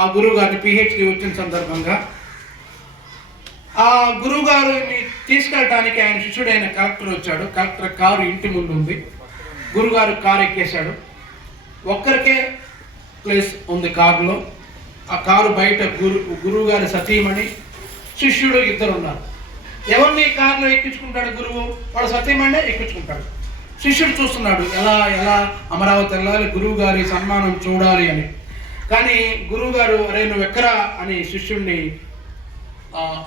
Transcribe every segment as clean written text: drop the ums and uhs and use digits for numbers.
ఆ గురువు గారిని పిహెచ్డి వచ్చిన సందర్భంగా ఆ గురువు గారిని తీసుకెళ్ళడానికి ఆయన శిష్యుడైన కలెక్టర్ వచ్చాడు. కలెక్టర్ కారు ఇంటి ముందు ఉంది. గురుగారు కారు ఎక్కేశాడు. ఒక్కరికే ప్లేస్ ఉంది కారులో. ఆ కారు బయట గురువు గారి సతీమణి, శిష్యుడు ఇద్దరు ఉన్నారు. ఎవరిని కారులో ఎక్కించుకుంటాడు గురువు? వాడు సతీమణి ఎక్కించుకుంటాడు. శిష్యుడు చూస్తున్నాడు ఎలా ఎలా అమరావతి వెళ్ళాలి, గురువు గారి సన్మానం చూడాలి అని. కానీ గురువు గారు అరే నువ్వు ఎక్కరా అని శిష్యుడిని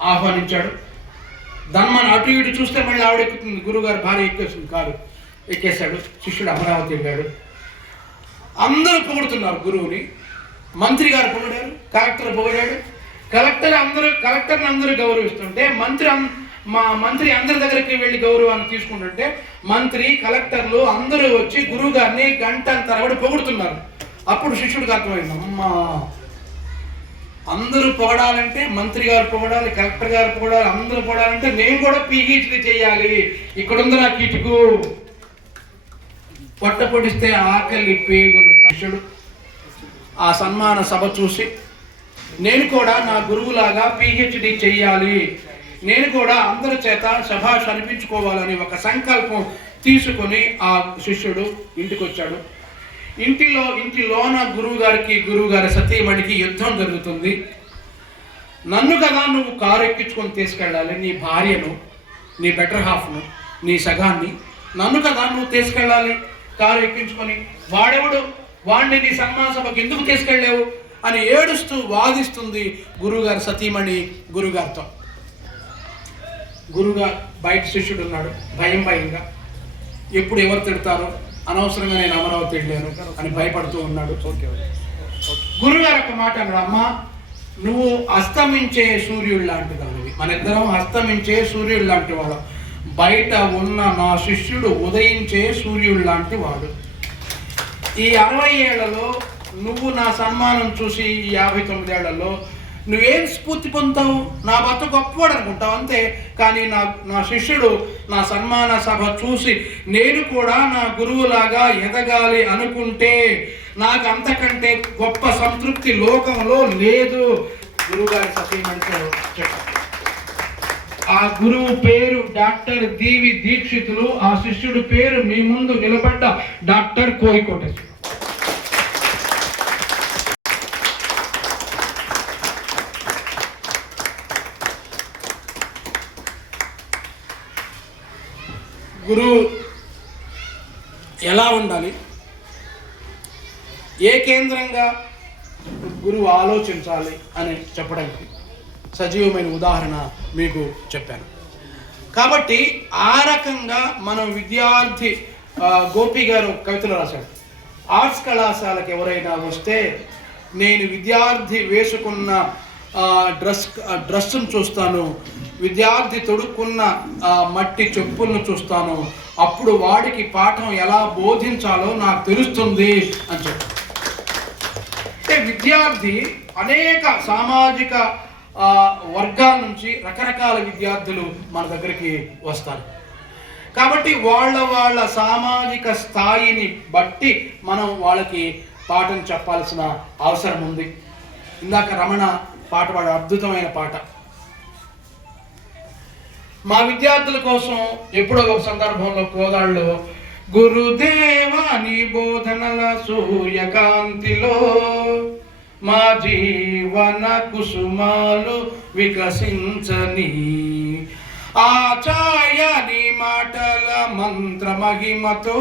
ఆహ్వానించాడు. ధన్మని అటు ఇటు చూస్తే మళ్ళీ ఆవిడ ఎక్కుతుంది. గురువుగారు భార్య ఎక్కేస్తుంది, కారు ఎక్కేశాడు. శిష్యుడు అమరావతి వెళ్ళాడు. అందరూ పొగుడుతున్నారు గురువుని. మంత్రి గారు పొగిడారు, కలెక్టర్ పొగిడాడు. కలెక్టర్ని అందరూ గౌరవిస్తుంటే మంత్రి అందరి దగ్గరికి వెళ్ళి గౌరవాన్ని తీసుకుంటుంటే మంత్రి కలెక్టర్లు అందరూ వచ్చి గురువు గారిని గంట తరబడి పొగుడుతున్నారు. అప్పుడు శిష్యుడికి అర్థమైంది, అమ్మా అందరూ పొగడాలంటే మంత్రి గారు పొగడాలి, కలెక్టర్ గారు పొగడాలి, అందరూ పొగడాలంటే నేను కూడా పిహెచ్డి చేయాలి. ఇక్కడుంది నా కిటుకు. పొట్ట పొడిస్తే ఆకలి పేగులు. శిష్యుడు ఆ సన్మాన సభ చూసి నేను కూడా నా గురువులాగా పిహెచ్డి చెయ్యాలి, నేను కూడా అందరి చేత శభాష్ అనిపించుకోవాలని ఒక సంకల్పం తీసుకొని ఆ శిష్యుడు ఇంటికి వచ్చాడు. ఇంటిలోన గురువు గారి సతీమణికి యుద్ధం జరుగుతుంది. నన్ను కదా నువ్వు కారు ఎక్కించుకొని తీసుకెళ్ళాలి, నీ భార్యను, నీ బెటర్ హాఫ్ను, నీ సగాన్ని నన్ను కదా నువ్వు తీసుకెళ్ళాలి కారు ఎక్కించుకొని. వాడెవడు, వాడిని నీ సన్మాన సభకు ఎందుకు తీసుకెళ్ళావు అని ఏడుస్తూ వాదిస్తుంది గురువుగారి సతీమణి గురుగారితో. గురుగారు బయట శిష్యుడు ఉన్నాడు, భయంగా ఎప్పుడు ఎవరు తిడతారో, అనవసరంగా నేను అమరావతి వెళ్ళాను అని భయపడుతూ ఉన్నాడు. గురుగారు ఒక మాట అన్నాడు, అమ్మా నువ్వు అస్తమించే సూర్యుడు లాంటి దానివి, మన ఇద్దరం అస్తమించే సూర్యుడు లాంటి వాడు. బయట ఉన్న నా శిష్యుడు ఉదయించే సూర్యుడు లాంటి వాడు. ఈ 60 ఏళ్లలో నువ్వు నా సన్మానం చూసి ఈ 59 ఏళ్లలో నువ్వేం స్ఫూర్తి పొందుతావు? నా భర్త గొప్పవాడు అనుకుంటావు అంతే. కానీ నా శిష్యుడు నా సన్మాన సభ చూసి నేను కూడా నా గురువులాగా ఎదగాలి అనుకుంటే నాకు అంతకంటే గొప్ప సంతృప్తి లోకంలో లేదు. గురువుగారి సతీమణితో చెప్పారు. ఆ గురువు పేరు డాక్టర్ దీవి దీక్షితులు, ఆ శిష్యుడి పేరు మీ ముందు నిలబడ్డ డాక్టర్ కోయికోటేశ్వర. గురువు ఎలా ఉండాలి, ఏ కేంద్రంగా గురువు ఆలోచించాలి అని చెప్పడానికి సజీవమైన ఉదాహరణ మీకు చెప్పాను. కాబట్టి ఆ రకంగా మనం విద్యార్థి గోపి గారు కవితలు రాశాడు. ఆర్ట్స్ కళాశాలకు ఎవరైనా వస్తే నేను విద్యార్థి వేసుకున్న డ్రెస్సును చూస్తాను, విద్యార్థి తొడుక్కున్న మట్టి చెప్పులను చూస్తాను, అప్పుడు వాడికి పాఠం ఎలా బోధించాలో నాకు తెలుస్తుంది అని చెప్పారు. అంటే విద్యార్థి అనేక సామాజిక వర్గాల నుంచి రకరకాల విద్యార్థులు మన దగ్గరికి వస్తారు. కాబట్టి వాళ్ళ సామాజిక స్థాయిని బట్టి మనం వాళ్ళకి పాఠం చెప్పాల్సిన అవసరం ఉంది. ఇందాక రమణ పాట పాడే అద్భుతమైన పాట. మా విద్యార్థుల కోసం ఎప్పుడో ఒక సందర్భంలో కోదాళ్ళలో గురుదేవా నీ బోధనల సూర్యకాంతిలో మా జీవన కుసుమాలు వికసించని, ఆచార్య నీ మాటల మంత్ర మహిమతో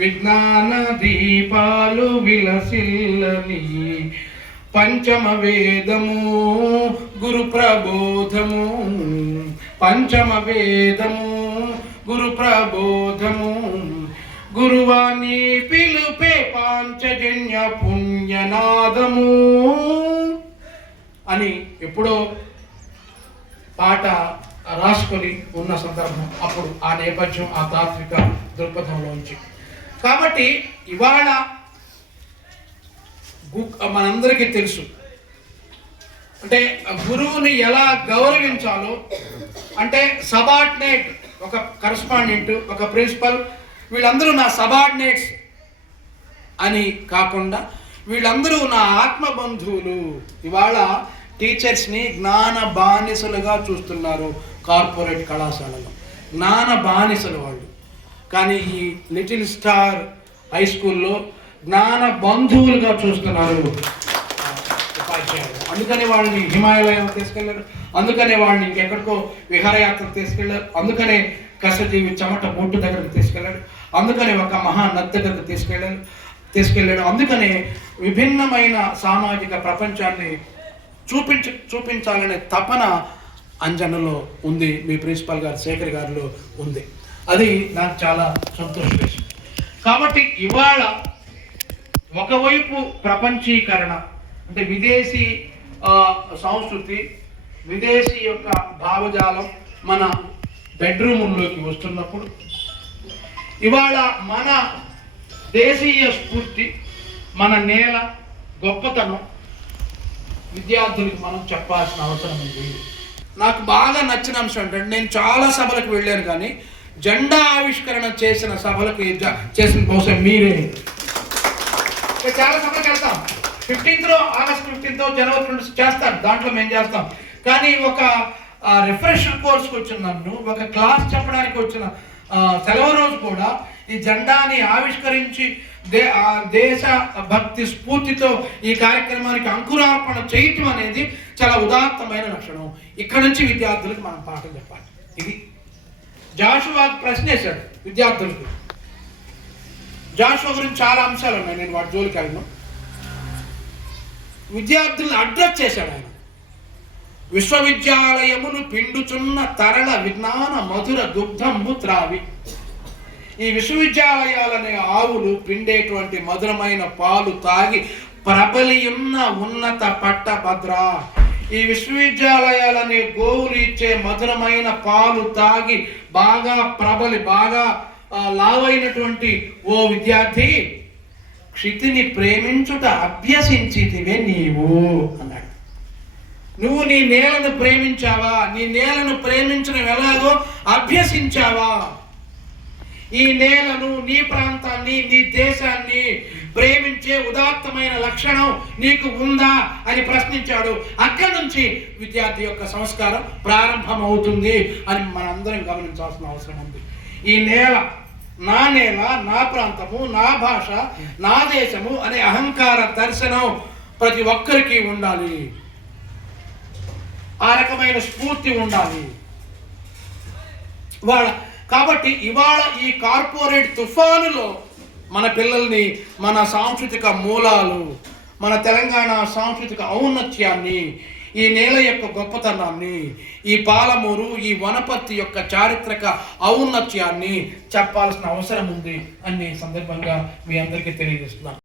విజ్ఞాన దీపాలు విలసిల్లని, పంచమ వేదము గురు ప్రబోధము, పంచమ వేదము గురు ప్రబోధము, గురువాణి పిలుపే పాంచజన్య పుణ్యనాదము అని ఎప్పుడో పాట రాసుకొని ఉన్న సందర్భం అప్పుడు ఆ నేపథ్యం, ఆ తాత్విక దృక్పథంలోంచి. కాబట్టి ఇవాళ మనందరికీ తెలుసు అంటే గురువుని ఎలా గౌరవించాలో. అంటే సబార్డినేట్, ఒక కరస్పాండెంట్, ఒక ప్రిన్సిపల్, వీళ్ళందరూ నా సబార్డినేట్స్ అని కాకుండా వీళ్ళందరూ నా ఆత్మ బంధువులు. ఇవాళ టీచర్స్ని జ్ఞాన బానిసలుగా చూస్తున్నారు కార్పొరేట్ కళాశాలలో, జ్ఞాన బానిసలు వాళ్ళు. కానీ ఈ లిటిల్ స్టార్ హై స్కూల్లో జ్ఞాన బంధువులుగా చూస్తున్నారు ఉపాధ్యాయులు. అందుకని వాళ్ళని హిమాలయం తీసుకెళ్లారు, అందుకనే వాళ్ళని ఇంకెక్కడికో విహారయాత్రకు తీసుకెళ్లారు, అందుకనే కష్టజీవి చెమట బొట్టు దగ్గరకు తీసుకెళ్ళాడు, అందుకనే ఒక మహానది దగ్గరకు తీసుకెళ్ళాడు, అందుకనే విభిన్నమైన సామాజిక ప్రపంచాన్ని చూపించాలనే తపన అంజనలో ఉంది, మీ ప్రిన్సిపల్ గారు శేఖర్ గారిలో ఉంది. అది నాకు చాలా సంతోషం వేసింది. కాబట్టి ఇవాళ ఒకవైపు ప్రపంచీకరణ అంటే విదేశీ సంస్కృతి, విదేశీ యొక్క భావజాలం మన బెడ్రూముల్లోకి వస్తున్నప్పుడు, ఇవాళ మన దేశీయ స్ఫూర్తి, మన నేల గొప్పతనం విద్యార్థులకు మనం చెప్పాల్సిన అవసరం ఉంది. నాకు బాగా నచ్చిన అంశం ఏంటంటే, నేను చాలా సభలకు వెళ్ళాను కానీ జెండా ఆవిష్కరణ చేసిన సభలకు చేసిన బహుశా మీరే. చాలా సభలకు వెళ్తాం, 15th ఆగస్ట్ 15 జనవరి 20 చేస్తారు, దాంట్లో మేము చేస్తాం. కానీ ఒక రిఫ్రెషర్ కోర్స్కి వచ్చిన నన్ను, ఒక క్లాస్ చెప్పడానికి వచ్చిన సెలవు రోజు కూడా ఈ జెండాని ఆవిష్కరించి దేశ భక్తి స్ఫూర్తితో ఈ కార్యక్రమానికి అంకురార్పణ చేయటం అనేది చాలా ఉదాత్తమైన లక్షణం. ఇక్కడ నుంచి విద్యార్థులకు మనం పాఠం చెప్పాలి. ఇది జాషువా ప్రశ్న వేశాడు విద్యార్థులకు. జాషువా గురించి చాలా అంశాలు ఉన్నాయి, నేను వాటి జోలికి వెళ్ళను. విద్యార్థులను అడ్రస్ చేశాడు ఆయన. విశ్వవిద్యాలయమును పిండుచున్న తరళ విజ్ఞాన మధుర దుగ్ధము త్రావి. ఈ విశ్వవిద్యాలయాలనే ఆవులు పిండేటువంటి మధురమైన పాలు తాగి ప్రబలియున్న ఉన్నత పట్టభద్ర. ఈ విశ్వవిద్యాలయాలనే గోవులు ఇచ్చే మధురమైన పాలు తాగి బాగా బాగా లావైనటువంటి ఓ విద్యార్థి, క్షితిని ప్రేమించుట అభ్యసించితివే నీవు అన్నాడు. నువ్వు నీ నేలను ప్రేమించావా? నీ నేలను ప్రేమించడం ఎలాగో అభ్యసించావా? ఈ నేలను, నీ ప్రాంతాన్ని, నీ దేశాన్ని ప్రేమించే ఉదాత్తమైన లక్షణం నీకు ఉందా అని ప్రశ్నించాడు. అక్కడి నుంచి విద్యార్థి యొక్క సంస్కారం ప్రారంభమవుతుంది అని మనందరం గమనించాల్సిన అవసరం ఉంది. ఈ నేల నా ప్రాంతము, నా భాష, నా దేశము అనే అహంకార దర్శనం ప్రతి ఒక్కరికి ఉండాలి. ఆ రకమైన స్ఫూర్తి ఉండాలి కాబట్టి ఇవాళ ఈ కార్పొరేట్ తుఫానులో మన పిల్లల్ని మన సాంస్కృతిక మూలాలు, మన తెలంగాణ సాంస్కృతిక ఔన్నత్యాన్ని, ఈ నేల యొక్క గొప్పతనాన్ని, ఈ పాలమూరు, ఈ వనపర్తి యొక్క చారిత్రక ఔన్నత్యాన్ని చెప్పాల్సిన అవసరం ఉంది అని సందర్భంగా మీ అందరికీ తెలియజేస్తున్నాను.